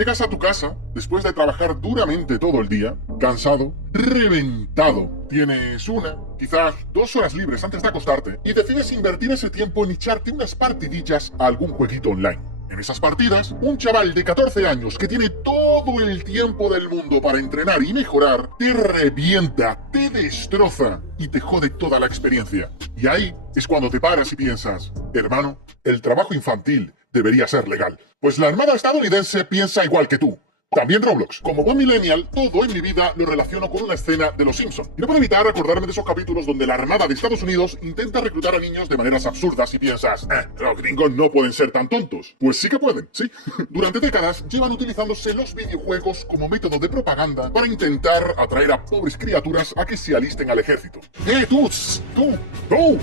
Llegas a tu casa después de trabajar duramente todo el día, cansado, reventado. Tienes una, quizás 2 horas libres antes de acostarte y decides invertir ese tiempo en echarte unas partidillas a algún jueguito online. En esas partidas, un chaval de 14 años que tiene todo el tiempo del mundo para entrenar y mejorar, te revienta, te destroza y te jode toda la experiencia. Y ahí es cuando te paras y piensas, hermano, el trabajo infantil debería ser legal. Pues la Armada estadounidense piensa igual que tú. También Roblox. Como buen millennial, todo en mi vida lo relaciono con una escena de Los Simpson. Y no puedo evitar acordarme de esos capítulos donde la Armada de Estados Unidos intenta reclutar a niños de maneras absurdas y piensas, los gringos no pueden ser tan tontos. Pues sí que pueden, sí. Durante décadas llevan utilizándose los videojuegos como método de propaganda para intentar atraer a pobres criaturas a que se alisten al ejército. Tú,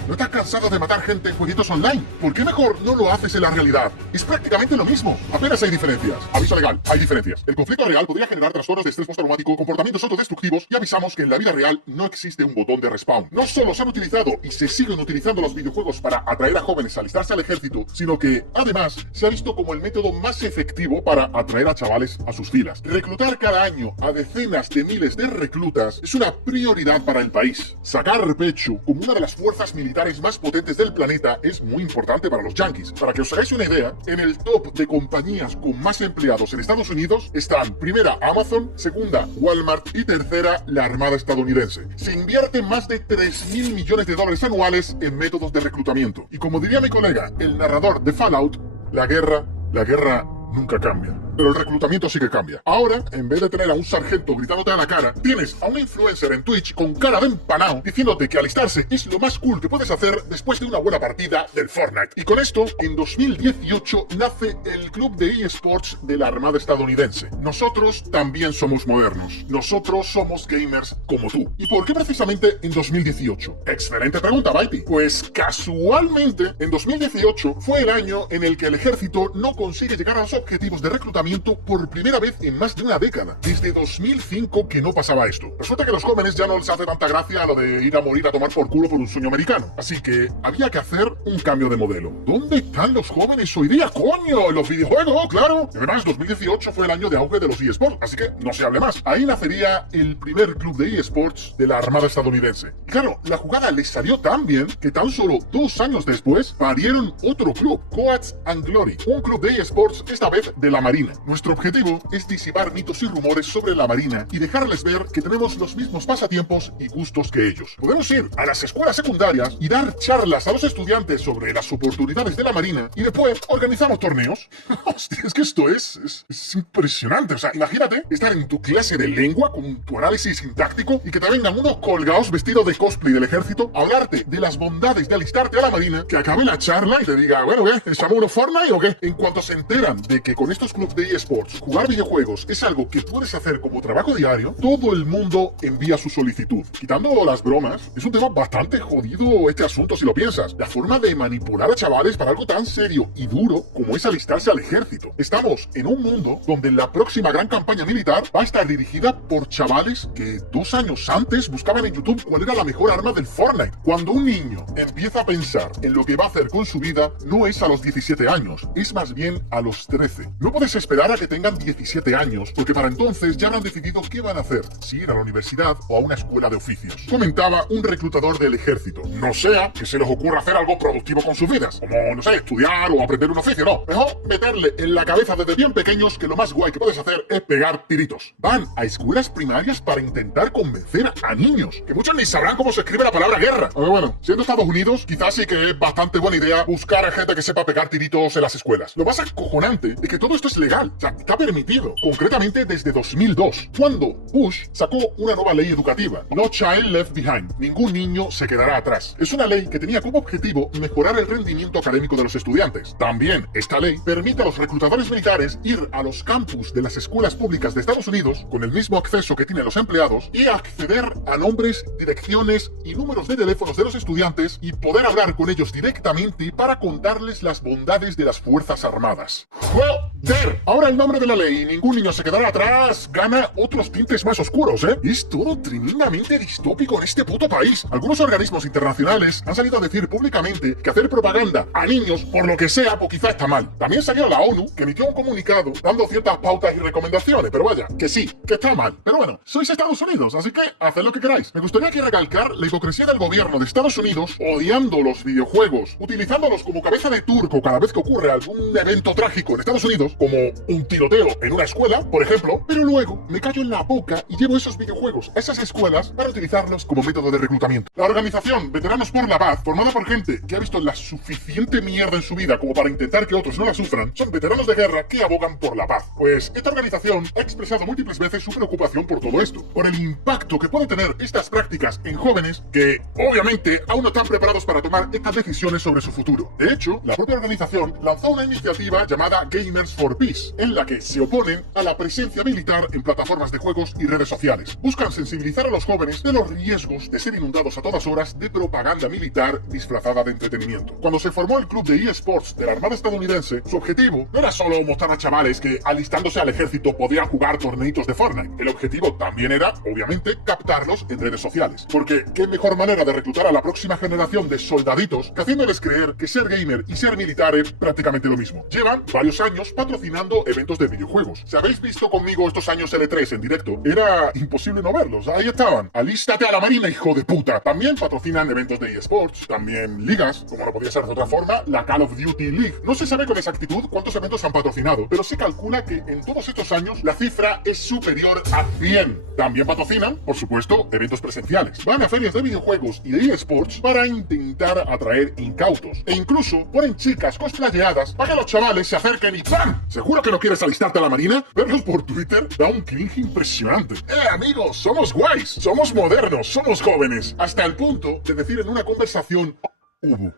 ¿no estás cansado de matar gente en jueguitos online? ¿Por qué mejor no lo haces en la realidad? Es prácticamente lo mismo. Apenas hay diferencias. Aviso legal, hay diferencias. El conflicto real podría generar trastornos de estrés postraumático, comportamientos autodestructivos y avisamos que en la vida real no existe un botón de respawn. No solo se han utilizado y se siguen utilizando los videojuegos para atraer a jóvenes a alistarse al ejército, sino que, además, se ha visto como el método más efectivo para atraer a chavales a sus filas. Reclutar cada año a decenas de miles de reclutas es una prioridad para el país. Sacar pecho como una de las fuerzas militares más potentes del planeta es muy importante para los yankees. Para que os hagáis una idea, en el top de compañías con más empleados en Estados Unidos están primera Amazon, segunda Walmart y tercera la Armada estadounidense. Se invierten más de 3.000 millones de dólares anuales en métodos de reclutamiento. Y como diría mi colega, el narrador de Fallout, la guerra nunca cambia. Pero el reclutamiento sí que cambia. Ahora, en vez de tener a un sargento gritándote a la cara, tienes a un influencer en Twitch con cara de empanao diciéndote que alistarse es lo más cool que puedes hacer después de una buena partida del Fortnite. Y con esto, en 2018 nace el club de eSports de la Armada estadounidense. Nosotros también somos modernos. Nosotros somos gamers como tú. ¿Y por qué precisamente en 2018? Excelente pregunta, Baiti. Pues casualmente, en 2018 fue el año en el que el ejército no consigue llegar a los objetivos de reclutamiento por primera vez en más de una década. Desde 2005 que no pasaba esto. Resulta que a los jóvenes ya no les hace tanta gracia lo de ir a morir a tomar por culo por un sueño americano. Así que había que hacer un cambio de modelo. ¿Dónde están los jóvenes hoy día, coño? En los videojuegos, claro. Y además, 2018 fue el año de auge de los eSports, así que no se hable más. Ahí nacería el primer club de eSports de la Armada estadounidense. Y claro, la jugada les salió tan bien que tan solo 2 años después parieron otro club, Coats and Glory, un club de eSports esta vez de la Marina. Nuestro objetivo es disipar mitos y rumores sobre la Marina y dejarles ver que tenemos los mismos pasatiempos y gustos que ellos. Podemos ir a las escuelas secundarias y dar charlas a los estudiantes sobre las oportunidades de la Marina y después organizamos torneos. Hostia, es que esto es impresionante. O sea, imagínate estar en tu clase de lengua con tu análisis sintáctico y que te vengan unos colgados vestidos de cosplay del ejército a hablarte de las bondades de alistarte a la Marina, que acabe la charla y te diga, bueno, ¿qué? ¿Echamos unos Fortnite o qué? En cuanto se enteran de que con estos clubes de eSports, jugar videojuegos es algo que puedes hacer como trabajo diario, todo el mundo envía su solicitud. Quitando las bromas, es un tema bastante jodido este asunto si lo piensas. La forma de manipular a chavales para algo tan serio y duro como es alistarse al ejército. Estamos en un mundo donde la próxima gran campaña militar va a estar dirigida por chavales que 2 años antes buscaban en YouTube cuál era la mejor arma del Fortnite. Cuando un niño empieza a pensar en lo que va a hacer con su vida, no es a los 17 años, es más bien a los 13. No puedes esperar a que tengan 17 años, porque para entonces ya habrán decidido qué van a hacer, si ir a la universidad o a una escuela de oficios. Comentaba un reclutador del ejército. No sea que se les ocurra hacer algo productivo con sus vidas, como, no sé, estudiar o aprender un oficio, no. Mejor meterle en la cabeza desde bien pequeños que lo más guay que puedes hacer es pegar tiritos. Van a escuelas primarias para intentar convencer a niños, que muchos ni sabrán cómo se escribe la palabra guerra. Pero bueno, siendo Estados Unidos, quizás sí que es bastante buena idea buscar a gente que sepa pegar tiritos en las escuelas. Lo más acojonante es que todo esto es legal. O sea, está permitido, concretamente desde 2002, cuando Bush sacó una nueva ley educativa, No Child Left Behind, ningún niño se quedará atrás. Es una ley que tenía como objetivo mejorar el rendimiento académico de los estudiantes. También, esta ley permite a los reclutadores militares ir a los campus de las escuelas públicas de Estados Unidos, con el mismo acceso que tienen los empleados, y acceder a nombres, direcciones y números de teléfonos de los estudiantes y poder hablar con ellos directamente para contarles las bondades de las Fuerzas Armadas. ¡Joder! Ahora el nombre de la ley, ningún niño se quedará atrás, gana otros tintes más oscuros, ¿eh? Es todo tremendamente distópico en este puto país. Algunos organismos internacionales han salido a decir públicamente que hacer propaganda a niños, por lo que sea, pues quizá está mal. También salió la ONU, que emitió un comunicado dando ciertas pautas y recomendaciones, pero vaya, que sí, que está mal. Pero bueno, sois Estados Unidos, así que haced lo que queráis. Me gustaría aquí recalcar la hipocresía del gobierno de Estados Unidos odiando los videojuegos, utilizándolos como cabeza de turco cada vez que ocurre algún evento trágico en Estados Unidos, como un tiroteo en una escuela, por ejemplo, pero luego me callo en la boca y llevo esos videojuegos a esas escuelas para utilizarlos como método de reclutamiento. La organización Veteranos por la Paz, formada por gente que ha visto la suficiente mierda en su vida como para intentar que otros no la sufran, son veteranos de guerra que abogan por la paz. Pues esta organización ha expresado múltiples veces su preocupación por todo esto, por el impacto que pueden tener estas prácticas en jóvenes que, obviamente, aún no están preparados para tomar estas decisiones sobre su futuro. De hecho, la propia organización lanzó una iniciativa llamada Gamers for Peace, en la que se oponen a la presencia militar en plataformas de juegos y redes sociales. Buscan sensibilizar a los jóvenes de los riesgos de ser inundados a todas horas de propaganda militar disfrazada de entretenimiento. Cuando se formó el club de eSports de la Armada estadounidense, su objetivo no era solo mostrar a chavales que, alistándose al ejército, podían jugar torneitos de Fortnite. El objetivo también era, obviamente, captarlos en redes sociales. Porque qué mejor manera de reclutar a la próxima generación de soldaditos que haciéndoles creer que ser gamer y ser militar es prácticamente lo mismo. Llevan varios años patrocinando eventos de videojuegos. Si habéis visto conmigo estos años L3 en directo, era imposible no verlos. Ahí estaban. Alístate a la marina, hijo de puta. También patrocinan eventos de eSports, también ligas, como no podía ser de otra forma, la Call of Duty League. No se sabe con exactitud cuántos eventos han patrocinado, pero se calcula que en todos estos años la cifra es superior a 100. También patrocinan, por supuesto, eventos presenciales. Van a ferias de videojuegos y de eSports para intentar atraer incautos. E incluso ponen chicas cosplayeadas para que los chavales se acerquen y ¡pam! ¿Seguro que no quieres alistarte a la marina? Verlos por Twitter da un cringe impresionante. Amigos, somos guays, somos modernos, somos jóvenes. Hasta el punto de decir en una conversación... Hubo.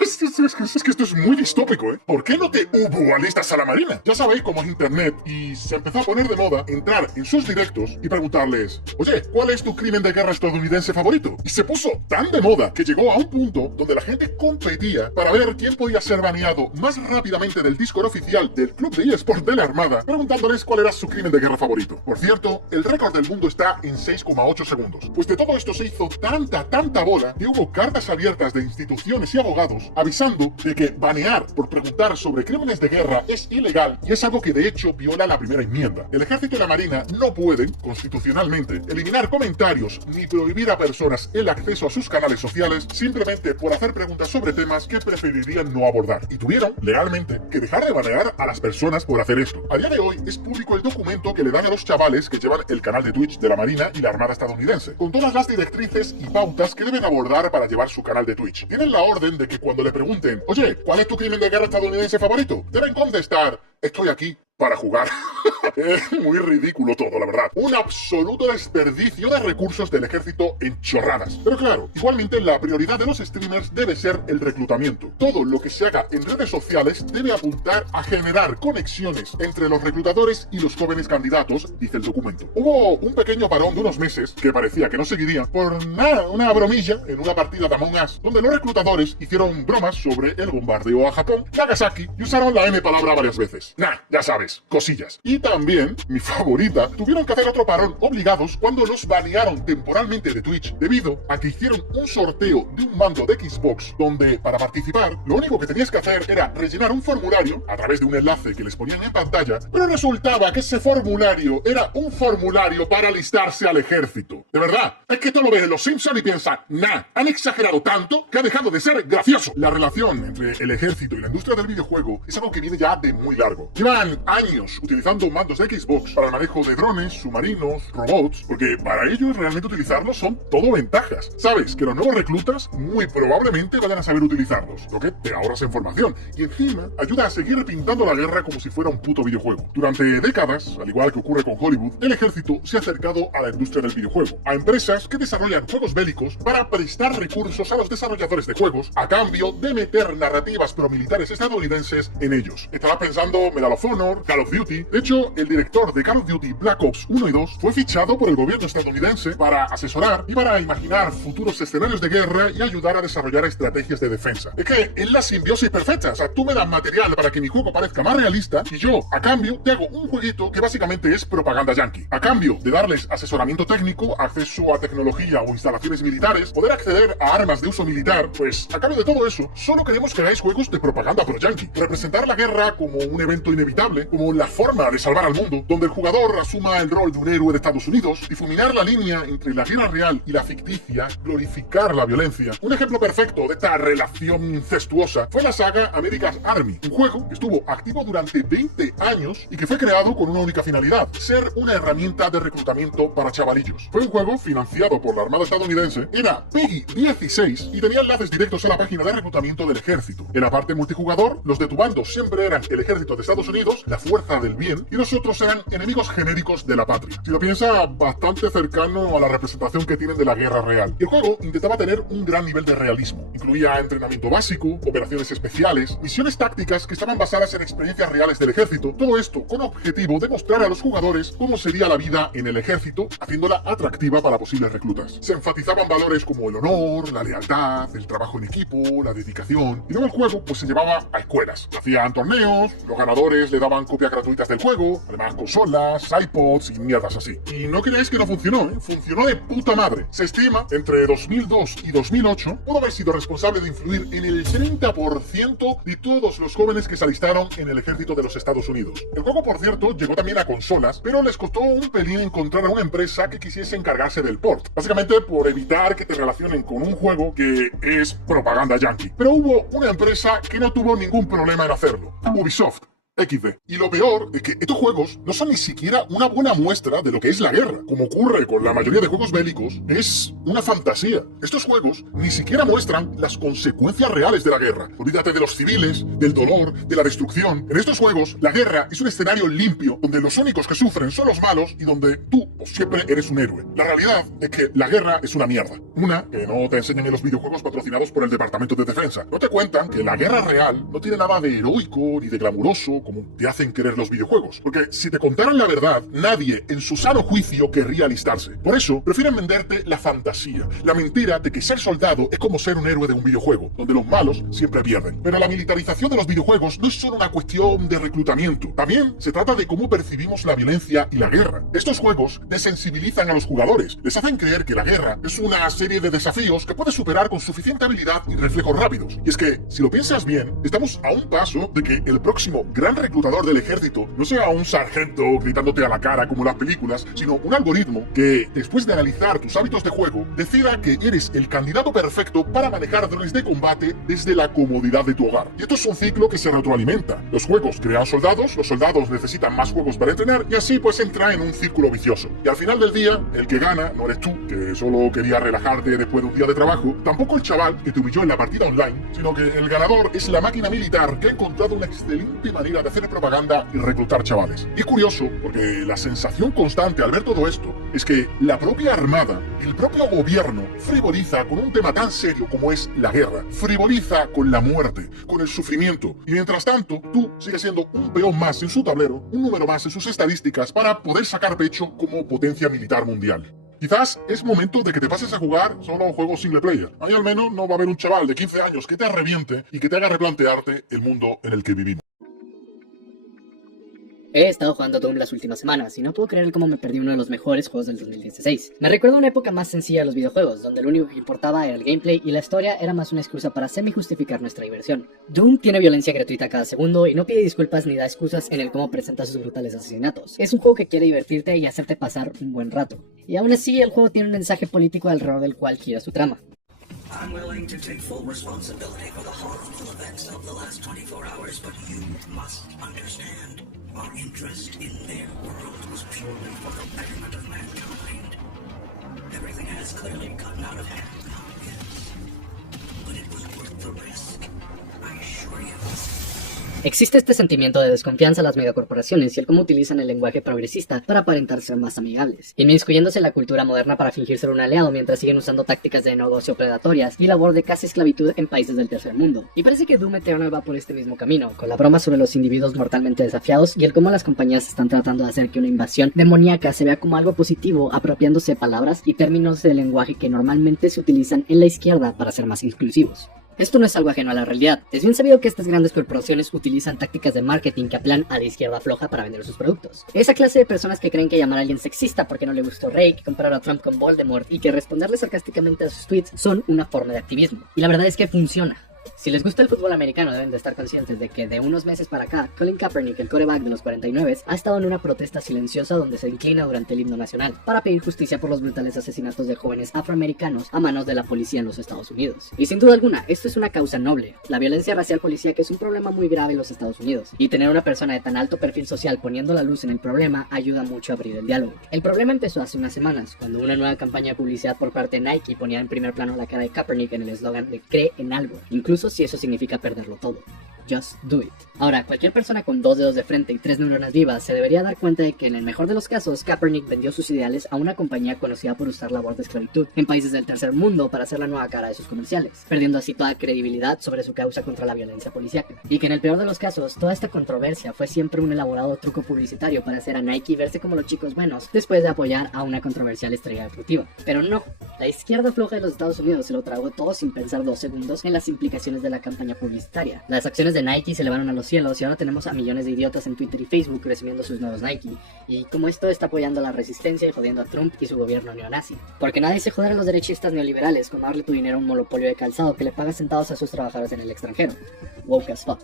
Es que esto es muy distópico, ¿eh? ¿Por qué no te alistas a la marina? Ya sabéis cómo es internet y se empezó a poner de moda entrar en sus directos y preguntarles, oye, ¿cuál es tu crimen de guerra estadounidense favorito? Y se puso tan de moda que llegó a un punto donde la gente competía para ver quién podía ser baneado más rápidamente del Discord oficial del club de eSports de la Armada, preguntándoles cuál era su crimen de guerra favorito. Por cierto, el récord del mundo está en 6,8 segundos. Pues de todo esto se hizo tanta bola que hubo cartas abiertas de instituciones y abogados avisando de que banear por preguntar sobre crímenes de guerra es ilegal y es algo que de hecho viola la primera enmienda. El ejército y la marina no pueden, constitucionalmente, eliminar comentarios ni prohibir a personas el acceso a sus canales sociales simplemente por hacer preguntas sobre temas que preferirían no abordar. Y tuvieron, legalmente, que dejar de banear a las personas por hacer esto. A día de hoy es público el documento que le dan a los chavales que llevan el canal de Twitch de la Marina y la Armada estadounidense, con todas las directrices y pautas que deben abordar para llevar su canal de Twitch. Tienen la orden de que cuando le pregunten, oye, ¿cuál es tu crimen de guerra estadounidense favorito? Deben contestar, estoy aquí para jugar. Es muy ridículo todo, la verdad. Un absoluto desperdicio de recursos del ejército en chorradas. Pero claro, igualmente la prioridad de los streamers debe ser el reclutamiento. Todo lo que se haga en redes sociales debe apuntar a generar conexiones entre los reclutadores y los jóvenes candidatos, dice el documento. Hubo un pequeño parón de unos meses, que parecía que no seguiría, por nada, una bromilla en una partida de Among Us, donde los reclutadores hicieron bromas sobre el bombardeo a Japón, Nagasaki, y usaron la N palabra varias veces. Ya sabes, cosillas. Y también, mi favorita, tuvieron que hacer otro parón obligados cuando los banearon temporalmente de Twitch debido a que hicieron un sorteo de un mando de Xbox donde, para participar, lo único que tenías que hacer era rellenar un formulario a través de un enlace que les ponían en pantalla, pero resultaba que ese formulario era un formulario para alistarse al ejército. De verdad, es que tú lo ves en Los Simpsons y piensas, han exagerado tanto que ha dejado de ser gracioso. La relación entre el ejército y la industria del videojuego es algo que viene ya de muy largo. Llevan años utilizando mandos de Xbox para el manejo de drones, submarinos, robots, porque para ellos realmente utilizarlos son todo ventajas. Sabes que los nuevos reclutas muy probablemente vayan a saber utilizarlos, lo que te ahorras en formación, y encima ayuda a seguir pintando la guerra como si fuera un puto videojuego. Durante décadas, al igual que ocurre con Hollywood, el ejército se ha acercado a la industria del videojuego, a empresas que desarrollan juegos bélicos para prestar recursos a los desarrolladores de juegos a cambio de meter narrativas promilitares estadounidenses en ellos. Estarás pensando Medal of Honor, Call of Duty. De hecho, el director de Call of Duty Black Ops 1 y 2 fue fichado por el gobierno estadounidense para asesorar y para imaginar futuros escenarios de guerra y ayudar a desarrollar estrategias de defensa. Es que es la simbiosis perfecta, o sea, tú me das material para que mi juego parezca más realista y yo, a cambio, te hago un jueguito que básicamente es propaganda yankee. A cambio de darles asesoramiento técnico, acceso a tecnología o instalaciones militares, poder acceder a armas de uso militar, pues a cambio de todo eso, solo queremos que hagáis juegos de propaganda pro yankee. Representar la guerra como un evento inevitable, como la forma de salvar al mundo, donde el jugador asuma el rol de un héroe de Estados Unidos, difuminar la línea entre la guerra real y la ficticia, glorificar la violencia. Un ejemplo perfecto de esta relación incestuosa fue la saga America's Army, un juego que estuvo activo durante 20 años y que fue creado con una única finalidad: ser una herramienta de reclutamiento para chavalillos. Fue un juego financiado por la Armada estadounidense, era PEGI 16 y tenía enlaces directos a la página de reclutamiento del ejército. En la parte multijugador, los de tu bando siempre eran el ejército de Estados Unidos, la fuerza del bien, y los otros eran enemigos genéricos de la patria. Si lo piensas, bastante cercano a la representación que tienen de la guerra real. Y el juego intentaba tener un gran nivel de realismo. Incluía entrenamiento básico, operaciones especiales, misiones tácticas que estaban basadas en experiencias reales del ejército, todo esto con objetivo de mostrar a los jugadores cómo sería la vida en el ejército, haciéndola atractiva para posibles reclutas. Se enfatizaban valores como el honor, la lealtad, el trabajo en equipo, la dedicación, y luego el juego pues se llevaba a escuelas. Hacían torneos, los ganadores le daban copias gratuitas del juego, además consolas, iPods y mierdas así. Y no creáis que no funcionó, ¿eh? Funcionó de puta madre. Se estima, entre 2002 y 2008, pudo haber sido responsable de influir en el 30% de todos los jóvenes que se alistaron en el ejército de los Estados Unidos. El juego, por cierto, llegó también a consolas, pero les costó un pelín encontrar a una empresa que quisiese encargarse del port. Básicamente por evitar que te relacionen con un juego que es propaganda yankee. Pero hubo una empresa que no tuvo ningún problema en hacerlo: Ubisoft. XD. Y lo peor es que estos juegos no son ni siquiera una buena muestra de lo que es la guerra. Como ocurre con la mayoría de juegos bélicos, es una fantasía. Estos juegos ni siquiera muestran las consecuencias reales de la guerra. Olvídate de los civiles, del dolor, de la destrucción. En estos juegos, la guerra es un escenario limpio, donde los únicos que sufren son los malos y donde tú siempre eres un héroe. La realidad es que la guerra es una mierda. Una que no te enseñan en los videojuegos patrocinados por el Departamento de Defensa. No te cuentan que la guerra real no tiene nada de heroico ni de glamuroso como te hacen querer los videojuegos. Porque si te contaran la verdad, nadie en su sano juicio querría alistarse. Por eso, prefieren venderte la fantasía, la mentira de que ser soldado es como ser un héroe de un videojuego, donde los malos siempre pierden. Pero la militarización de los videojuegos no es solo una cuestión de reclutamiento. También se trata de cómo percibimos la violencia y la guerra. Estos juegos desensibilizan a los jugadores, les hacen creer que la guerra es una serie de desafíos que puedes superar con suficiente habilidad y reflejos rápidos. Y es que, si lo piensas bien, estamos a un paso de que el próximo gran reclutador del ejército no sea un sargento gritándote a la cara como las películas, sino un algoritmo que, después de analizar tus hábitos de juego, decida que eres el candidato perfecto para manejar drones de combate desde la comodidad de tu hogar. Y esto es un ciclo que se retroalimenta. Los juegos crean soldados, los soldados necesitan más juegos para entrenar y así pues entra en un círculo vicioso. Y al final del día, el que gana no eres tú, que solo quería relajarte después de un día de trabajo, tampoco el chaval que te humilló en la partida online, sino que el ganador es la máquina militar que ha encontrado una excelente manera de hacer propaganda y reclutar chavales. Y es curioso porque la sensación constante al ver todo esto es que la propia armada, el propio gobierno, frivoliza con un tema tan serio como es la guerra, frivoliza con la muerte, con el sufrimiento, y mientras tanto tú sigues siendo un peón más en su tablero, un número más en sus estadísticas para poder sacar pecho como potencia militar mundial. Quizás es momento de que te pases a jugar solo juegos single player. Ahí al menos no va a haber un chaval de 15 años que te reviente y que te haga replantearte el mundo en el que vivimos. He estado jugando Doom las últimas semanas y no puedo creer cómo me perdí uno de los mejores juegos del 2016. Me recuerda una época más sencilla de los videojuegos, donde lo único que importaba era el gameplay y la historia era más una excusa para semi-justificar nuestra diversión. Doom tiene violencia gratuita cada segundo y no pide disculpas ni da excusas en el cómo presenta sus brutales asesinatos. Es un juego que quiere divertirte y hacerte pasar un buen rato. Y aún así, el juego tiene un mensaje político alrededor del cual gira su trama. I'm willing to take full responsibility for the horrible events of the last 24 hours, but you must understand. Our interest in their world was purely for the betterment of mankind. Everything has clearly gotten out of hand now, yes. But it was worth the risk, I assure you. Existe este sentimiento de desconfianza a las megacorporaciones y el cómo utilizan el lenguaje progresista para aparentar ser más amigables, inmiscuyéndose en la cultura moderna para fingir ser un aliado mientras siguen usando tácticas de negocio predatorias y labor de casi esclavitud en países del tercer mundo. Y parece que Doom Eternal va por este mismo camino, con la broma sobre los individuos mortalmente desafiados y el cómo las compañías están tratando de hacer que una invasión demoníaca se vea como algo positivo, apropiándose de palabras y términos de lenguaje que normalmente se utilizan en la izquierda para ser más inclusivos. Esto no es algo ajeno a la realidad. Es bien sabido que estas grandes corporaciones utilizan tácticas de marketing que apelan a la izquierda floja para vender sus productos. Esa clase de personas que creen que llamar a alguien sexista porque no le gustó Rey, que comparar a Trump con Voldemort y que responderle sarcásticamente a sus tweets son una forma de activismo. Y la verdad es que funciona. Si les gusta el fútbol americano, deben de estar conscientes de que de unos meses para acá, Colin Kaepernick, el quarterback de los 49, ha estado en una protesta silenciosa donde se inclina durante el himno nacional para pedir justicia por los brutales asesinatos de jóvenes afroamericanos a manos de la policía en los Estados Unidos. Y sin duda alguna, esto es una causa noble. La violencia racial policíaca es un problema muy grave en los Estados Unidos, y tener una persona de tan alto perfil social poniendo la luz en el problema ayuda mucho a abrir el diálogo. El problema empezó hace unas semanas, cuando una nueva campaña de publicidad por parte de Nike ponía en primer plano la cara de Kaepernick en el eslogan de "cree en algo", incluso si eso significa perderlo todo. Just do it. Ahora, cualquier persona con 2 dedos de frente y 3 neuronas vivas se debería dar cuenta de que en el mejor de los casos, Kaepernick vendió sus ideales a una compañía conocida por usar labor de esclavitud en países del tercer mundo para hacer la nueva cara de sus comerciales, perdiendo así toda credibilidad sobre su causa contra la violencia policíaca. Y que en el peor de los casos, toda esta controversia fue siempre un elaborado truco publicitario para hacer a Nike verse como los chicos buenos, después de apoyar a una controversial estrella deportiva. Pero no, la izquierda floja de los Estados Unidos se lo tragó todo sin pensar 2 segundos en las implicaciones de la campaña publicitaria. Las acciones de Nike se elevaron a los cielos y ahora tenemos a millones de idiotas en Twitter y Facebook recibiendo sus nuevos Nike. Y como esto está apoyando a la resistencia y jodiendo a Trump y su gobierno neonazi. Porque nadie se joder a los derechistas neoliberales con darle tu dinero a un monopolio de calzado que le paga centavos a sus trabajadores en el extranjero. Woke as fuck.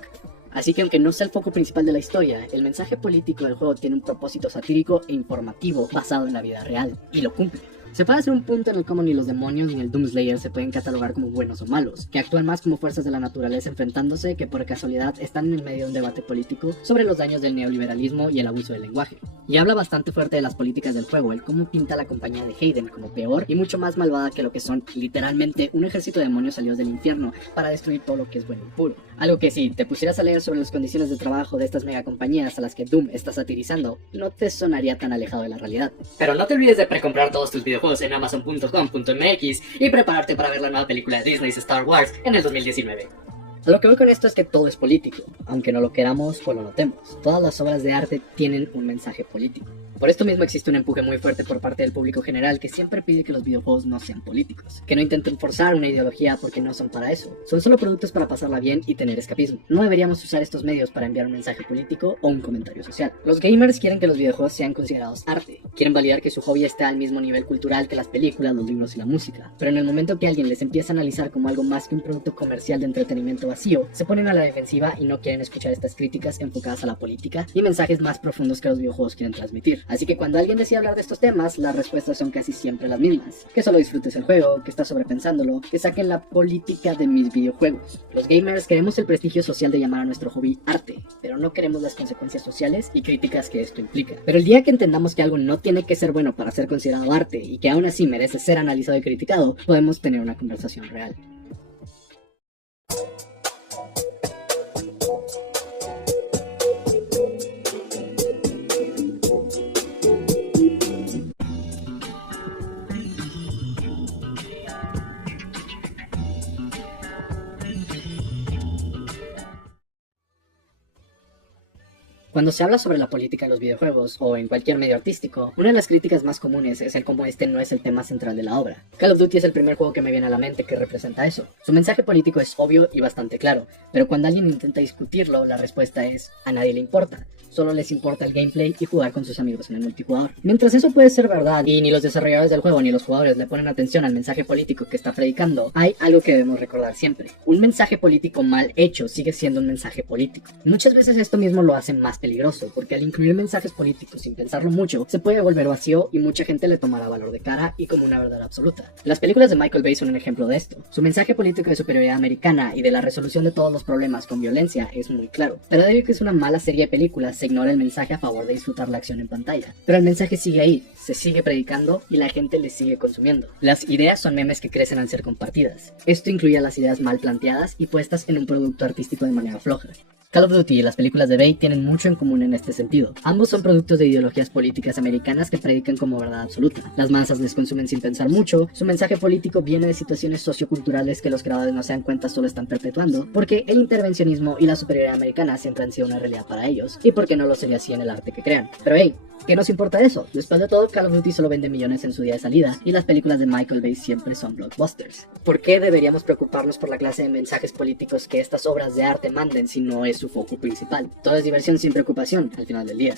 Así que aunque no sea el foco principal de la historia, el mensaje político del juego tiene un propósito satírico e informativo basado en la vida real, y lo cumple. Se puede hacer un punto en el cómo ni los demonios ni el Doomslayer se pueden catalogar como buenos o malos, que actúan más como fuerzas de la naturaleza enfrentándose que por casualidad están en el medio de un debate político sobre los daños del neoliberalismo y el abuso del lenguaje. Y habla bastante fuerte de las políticas del juego, el cómo pinta la compañía de Hayden como peor y mucho más malvada que lo que son literalmente un ejército de demonios salidos del infierno para destruir todo lo que es bueno y puro. Algo que si te pusieras a leer sobre las condiciones de trabajo de estas megacompañías a las que Doom está satirizando, no te sonaría tan alejado de la realidad. Pero no te olvides de precomprar todos tus videojuegos en amazon.com.mx y prepararte para ver la nueva película de Disney Star Wars en el 2019. A lo que voy con esto es que todo es político, aunque no lo queramos o lo notemos. Todas las obras de arte tienen un mensaje político. Por esto mismo existe un empuje muy fuerte por parte del público general que siempre pide que los videojuegos no sean políticos, que no intenten forzar una ideología porque no son para eso, son solo productos para pasarla bien y tener escapismo. No deberíamos usar estos medios para enviar un mensaje político o un comentario social. Los gamers quieren que los videojuegos sean considerados arte, quieren validar que su hobby esté al mismo nivel cultural que las películas, los libros y la música, pero en el momento que alguien les empieza a analizar como algo más que un producto comercial de entretenimiento vacío, se ponen a la defensiva y no quieren escuchar estas críticas enfocadas a la política y mensajes más profundos que los videojuegos quieren transmitir. Así que cuando alguien decide hablar de estos temas, las respuestas son casi siempre las mismas. Que solo disfrutes el juego, que estás sobrepensándolo, que saquen la política de mis videojuegos. Los gamers queremos el prestigio social de llamar a nuestro hobby arte, pero no queremos las consecuencias sociales y críticas que esto implica. Pero el día que entendamos que algo no tiene que ser bueno para ser considerado arte y que aún así merece ser analizado y criticado, podemos tener una conversación real. Cuando se habla sobre la política en los videojuegos o en cualquier medio artístico, una de las críticas más comunes es el cómo este no es el tema central de la obra. Call of Duty es el primer juego que me viene a la mente que representa eso. Su mensaje político es obvio y bastante claro, pero cuando alguien intenta discutirlo, la respuesta es: a nadie le importa. Solo les importa el gameplay y jugar con sus amigos en el multijugador. Mientras eso puede ser verdad y ni los desarrolladores del juego ni los jugadores le ponen atención al mensaje político que está predicando, hay algo que debemos recordar siempre. Un mensaje político mal hecho sigue siendo un mensaje político. Muchas veces esto mismo lo hace más peligroso, porque al incluir mensajes políticos sin pensarlo mucho, se puede volver vacío y mucha gente le tomará valor de cara y como una verdad absoluta. Las películas de Michael Bay son un ejemplo de esto. Su mensaje político de superioridad americana y de la resolución de todos los problemas con violencia es muy claro, pero debido a que es una mala serie de películas, se ignora el mensaje a favor de disfrutar la acción en pantalla. Pero el mensaje sigue ahí, se sigue predicando y la gente le sigue consumiendo. Las ideas son memes que crecen al ser compartidas. Esto incluye las ideas mal planteadas y puestas en un producto artístico de manera floja. Call of Duty y las películas de Bay tienen mucho en común en este sentido. Ambos son productos de ideologías políticas americanas que predican como verdad absoluta. Las masas les consumen sin pensar mucho, su mensaje político viene de situaciones socioculturales que los creadores no se dan cuenta solo están perpetuando, porque el intervencionismo y la superioridad americana siempre han sido una realidad para ellos, y porque no lo sería así en el arte que crean. Pero hey, ¿qué nos importa eso? Después de todo, Call of Duty solo vende millones en su día de salida, y las películas de Michael Bay siempre son blockbusters. ¿Por qué deberíamos preocuparnos por la clase de mensajes políticos que estas obras de arte manden si no es su foco principal? Todo es diversión sin preocupación al final del día.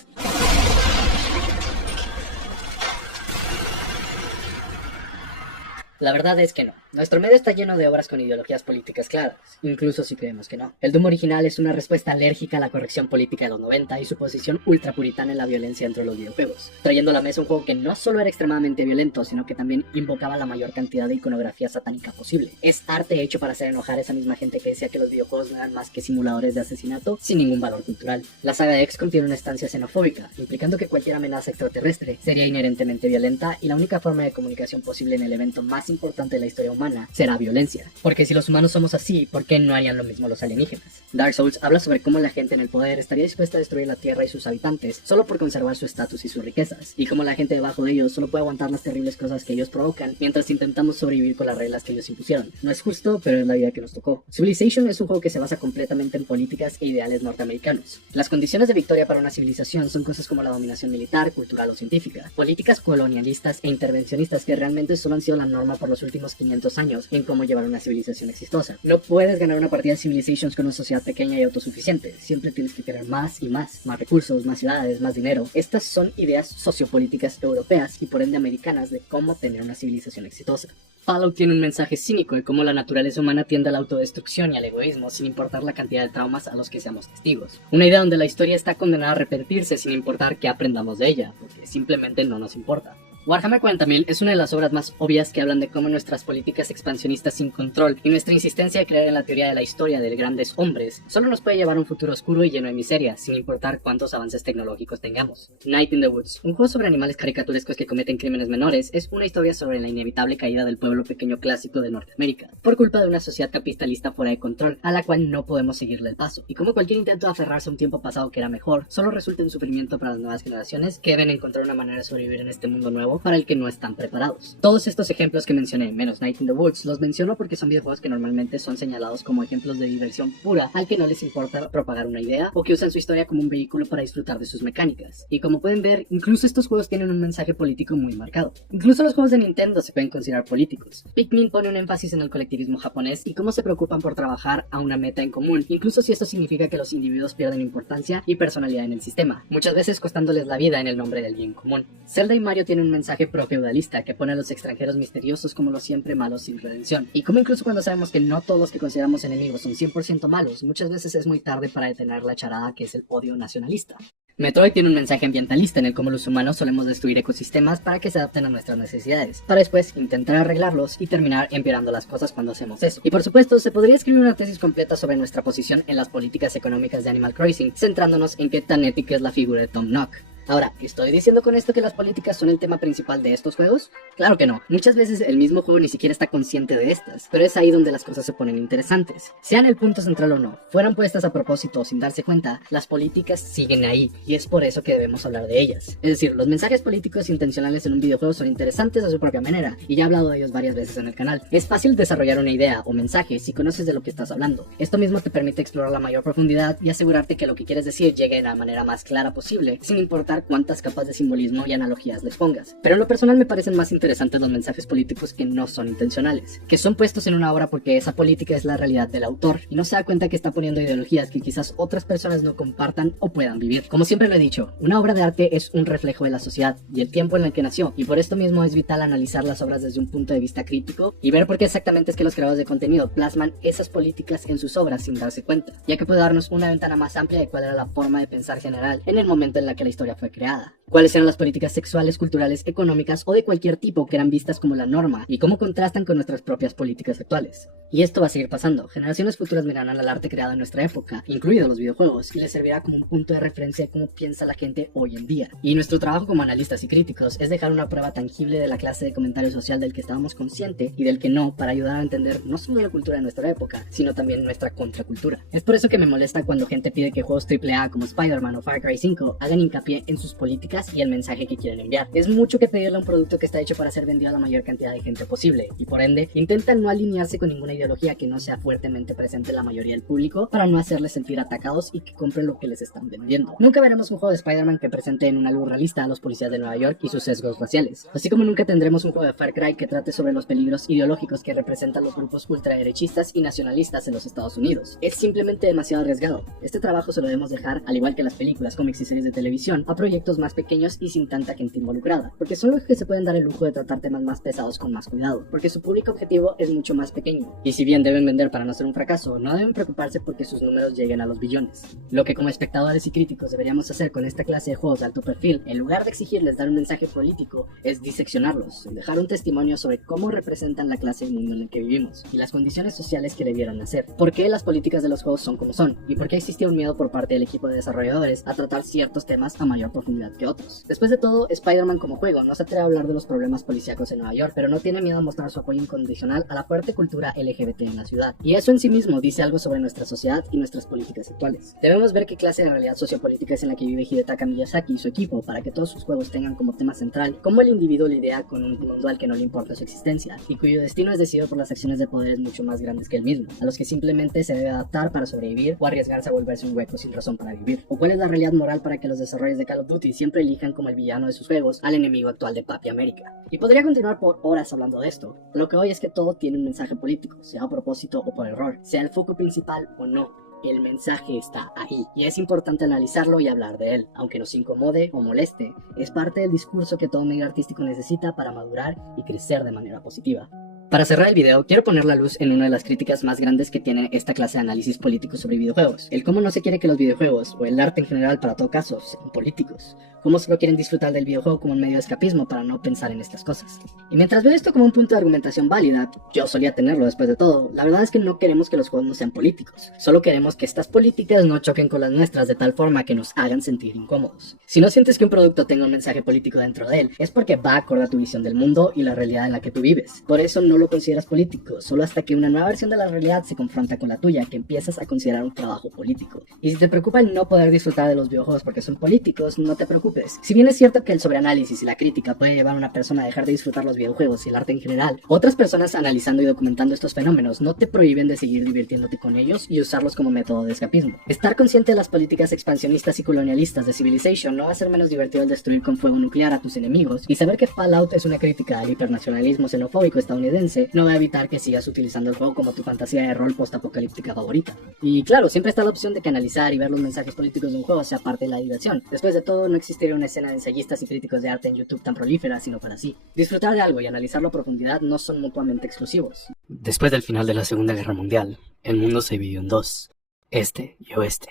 La verdad es que no. Nuestro medio está lleno de obras con ideologías políticas claras, incluso si creemos que no. El Doom original es una respuesta alérgica a la corrección política de los 90 y su posición ultrapuritana en la violencia dentro de los videojuegos, trayendo a la mesa un juego que no solo era extremadamente violento, sino que también invocaba la mayor cantidad de iconografía satánica posible. Es arte hecho para hacer enojar a esa misma gente que decía que los videojuegos no eran más que simuladores de asesinato sin ningún valor cultural. La saga de XCOM tiene una estancia xenofóbica, implicando que cualquier amenaza extraterrestre sería inherentemente violenta y la única forma de comunicación posible en el evento más importante de la historia humana será violencia. Porque si los humanos somos así, ¿por qué no harían lo mismo los alienígenas? Dark Souls habla sobre cómo la gente en el poder estaría dispuesta a destruir la Tierra y sus habitantes solo por conservar su estatus y sus riquezas, y cómo la gente debajo de ellos solo puede aguantar las terribles cosas que ellos provocan mientras intentamos sobrevivir con las reglas que ellos impusieron. No es justo, pero es la vida que nos tocó. Civilization es un juego que se basa completamente en políticas e ideales norteamericanos. Las condiciones de victoria para una civilización son cosas como la dominación militar, cultural o científica, políticas colonialistas e intervencionistas que realmente solo han sido la norma por los últimos 500 años en cómo llevar una civilización exitosa. No puedes ganar una partida de Civilizations con una sociedad pequeña y autosuficiente. Siempre tienes que querer más y más recursos, más ciudades, más dinero. Estas son ideas sociopolíticas europeas y por ende americanas de cómo tener una civilización exitosa. Fallout tiene un mensaje cínico de cómo la naturaleza humana tiende a la autodestrucción y al egoísmo sin importar la cantidad de traumas a los que seamos testigos. Una idea donde la historia está condenada a repetirse sin importar que aprendamos de ella, porque simplemente no nos importa. Warhammer 40.000 es una de las obras más obvias que hablan de cómo nuestras políticas expansionistas sin control y nuestra insistencia de creer en la teoría de la historia de grandes hombres solo nos puede llevar a un futuro oscuro y lleno de miseria, sin importar cuántos avances tecnológicos tengamos. Night in the Woods, un juego sobre animales caricaturescos que cometen crímenes menores, es una historia sobre la inevitable caída del pueblo pequeño clásico de Norteamérica, por culpa de una sociedad capitalista fuera de control, a la cual no podemos seguirle el paso, y como cualquier intento de aferrarse a un tiempo pasado que era mejor, solo resulta en sufrimiento para las nuevas generaciones que deben encontrar una manera de sobrevivir en este mundo nuevo para el que no están preparados. Todos estos ejemplos que mencioné, menos Night in the Woods, los menciono porque son videojuegos que normalmente son señalados como ejemplos de diversión pura al que no les importa propagar una idea o que usan su historia como un vehículo para disfrutar de sus mecánicas. Y como pueden ver, incluso estos juegos tienen un mensaje político muy marcado. Incluso los juegos de Nintendo se pueden considerar políticos. Pikmin pone un énfasis en el colectivismo japonés y cómo se preocupan por trabajar a una meta en común, incluso si esto significa que los individuos pierden importancia y personalidad en el sistema, muchas veces costándoles la vida en el nombre del bien común. Zelda y Mario tienen un mensaje pro-feudalista que pone a los extranjeros misteriosos como los siempre malos sin redención. Y como incluso cuando sabemos que no todos los que consideramos enemigos son 100% malos, muchas veces es muy tarde para detener la charada que es el odio nacionalista. Metroid tiene un mensaje ambientalista en el cómo los humanos solemos destruir ecosistemas para que se adapten a nuestras necesidades, para después intentar arreglarlos y terminar empeorando las cosas cuando hacemos eso. Y por supuesto, se podría escribir una tesis completa sobre nuestra posición en las políticas económicas de Animal Crossing, centrándonos en qué tan ética es la figura de Tom Nook. Ahora, ¿estoy diciendo con esto que las políticas son el tema principal de estos juegos? Claro que no. Muchas veces el mismo juego ni siquiera está consciente de estas, pero es ahí donde las cosas se ponen interesantes. Sean el punto central o no, fueran puestas a propósito o sin darse cuenta, las políticas siguen ahí, y es por eso que debemos hablar de ellas. Es decir, los mensajes políticos intencionales en un videojuego son interesantes a su propia manera, y ya he hablado de ellos varias veces en el canal. Es fácil desarrollar una idea o mensaje si conoces de lo que estás hablando. Esto mismo te permite explorar la mayor profundidad y asegurarte que lo que quieres decir llegue de la manera más clara posible, sin importar cuántas capas de simbolismo y analogías les pongas. Pero en lo personal me parecen más interesantes los mensajes políticos que no son intencionales, que son puestos en una obra porque esa política es la realidad del autor y no se da cuenta que está poniendo ideologías que quizás otras personas no compartan o puedan vivir. Como siempre lo he dicho, una obra de arte es un reflejo de la sociedad y el tiempo en el que nació, y por esto mismo es vital analizar las obras desde un punto de vista crítico y ver por qué exactamente es que los creadores de contenido plasman esas políticas en sus obras sin darse cuenta, ya que puede darnos una ventana más amplia de cuál era la forma de pensar general en el momento en la que la historia fue fue creada, cuáles eran las políticas sexuales, culturales, económicas o de cualquier tipo que eran vistas como la norma y cómo contrastan con nuestras propias políticas actuales. Y esto va a seguir pasando. Generaciones futuras mirarán al arte creado en nuestra época, incluidos los videojuegos, y les servirá como un punto de referencia de cómo piensa la gente hoy en día. Y nuestro trabajo como analistas y críticos es dejar una prueba tangible de la clase de comentario social del que estábamos conscientes y del que no, para ayudar a entender no solo la cultura de nuestra época, sino también nuestra contracultura. Es por eso que me molesta cuando gente pide que juegos AAA como Spider-Man o Far Cry 5 hagan hincapié en sus políticas y el mensaje que quieren enviar. Es mucho que pedirle a un producto que está hecho para ser vendido a la mayor cantidad de gente posible, y por ende, intentan no alinearse con ninguna ideología que no sea fuertemente presente en la mayoría del público para no hacerles sentir atacados y que compren lo que les están vendiendo. Nunca veremos un juego de Spider-Man que presente en una luz realista a los policías de Nueva York y sus sesgos raciales, así como nunca tendremos un juego de Far Cry que trate sobre los peligros ideológicos que representan los grupos ultraderechistas y nacionalistas en los Estados Unidos. Es simplemente demasiado arriesgado. Este trabajo se lo debemos dejar, al igual que las películas, cómics y series de televisión, a proyectos más pequeños y sin tanta gente involucrada, porque son los que se pueden dar el lujo de tratar temas más pesados con más cuidado, porque su público objetivo es mucho más pequeño, y si bien deben vender para no ser un fracaso, no deben preocuparse porque sus números lleguen a los billones. Lo que como espectadores y críticos deberíamos hacer con esta clase de juegos de alto perfil, en lugar de exigirles dar un mensaje político, es diseccionarlos, dejar un testimonio sobre cómo representan la clase y mundo en el que vivimos, y las condiciones sociales que le vieron nacer, por qué las políticas de los juegos son como son, y por qué existía un miedo por parte del equipo de desarrolladores a tratar ciertos temas a mayor profundidad que otros. Después de todo, Spider-Man como juego no se atreve a hablar de los problemas policíacos en Nueva York, pero no tiene miedo a mostrar su apoyo incondicional a la fuerte cultura LGBT en la ciudad, y eso en sí mismo dice algo sobre nuestra sociedad y nuestras políticas actuales. Debemos ver qué clase de realidad sociopolítica es en la que vive Hidetaka Miyazaki y su equipo para que todos sus juegos tengan como tema central cómo el individuo lidia con un mundo al que no le importa su existencia y cuyo destino es decidido por las acciones de poderes mucho más grandes que él mismo, a los que simplemente se debe adaptar para sobrevivir o arriesgarse a volverse un hueco sin razón para vivir. O cuál es la realidad moral para que los desarrolladores de Call of Duty siempre elijan como el villano de sus juegos al enemigo actual de Papi América. Y podría continuar por horas hablando de esto. Lo que hoy es que todo tiene un mensaje político, sea a propósito o por error, sea el foco principal o no. El mensaje está ahí y es importante analizarlo y hablar de él, aunque nos incomode o moleste. Es parte del discurso que todo medio artístico necesita para madurar y crecer de manera positiva. Para cerrar el video, quiero poner la luz en una de las críticas más grandes que tiene esta clase de análisis político sobre videojuegos. El cómo no se quiere que los videojuegos, o el arte en general para todo caso, sean políticos. Cómo solo quieren disfrutar del videojuego como un medio de escapismo para no pensar en estas cosas. Y mientras veo esto como un punto de argumentación válida, yo solía tenerlo después de todo, la verdad es que no queremos que los juegos no sean políticos. Solo queremos que estas políticas no choquen con las nuestras de tal forma que nos hagan sentir incómodos. Si no sientes que un producto tenga un mensaje político dentro de él, es porque va acorde a tu visión del mundo y la realidad en la que tú vives. Por eso no lo consideras político, solo hasta que una nueva versión de la realidad se confronta con la tuya, que empiezas a considerar un trabajo político. Y si te preocupa el no poder disfrutar de los videojuegos porque son políticos, no te preocupes. Si bien es cierto que el sobreanálisis y la crítica puede llevar a una persona a dejar de disfrutar los videojuegos y el arte en general, otras personas analizando y documentando estos fenómenos no te prohíben de seguir divirtiéndote con ellos y usarlos como método de escapismo. Estar consciente de las políticas expansionistas y colonialistas de Civilization no va a ser menos divertido el destruir con fuego nuclear a tus enemigos, y saber que Fallout es una crítica al hipernacionalismo xenofóbico estadounidense no va a evitar que sigas utilizando el juego como tu fantasía de rol postapocalíptica favorita. Y claro, siempre está la opción de que analizar y ver los mensajes políticos de un juego sea parte de la diversión. Después de todo, no existiría una escena de ensayistas y críticos de arte en YouTube tan prolífera si no fuera así. Disfrutar de algo y analizarlo a profundidad no son mutuamente exclusivos. Después del final de la Segunda Guerra Mundial, el mundo se dividió en dos, este y oeste.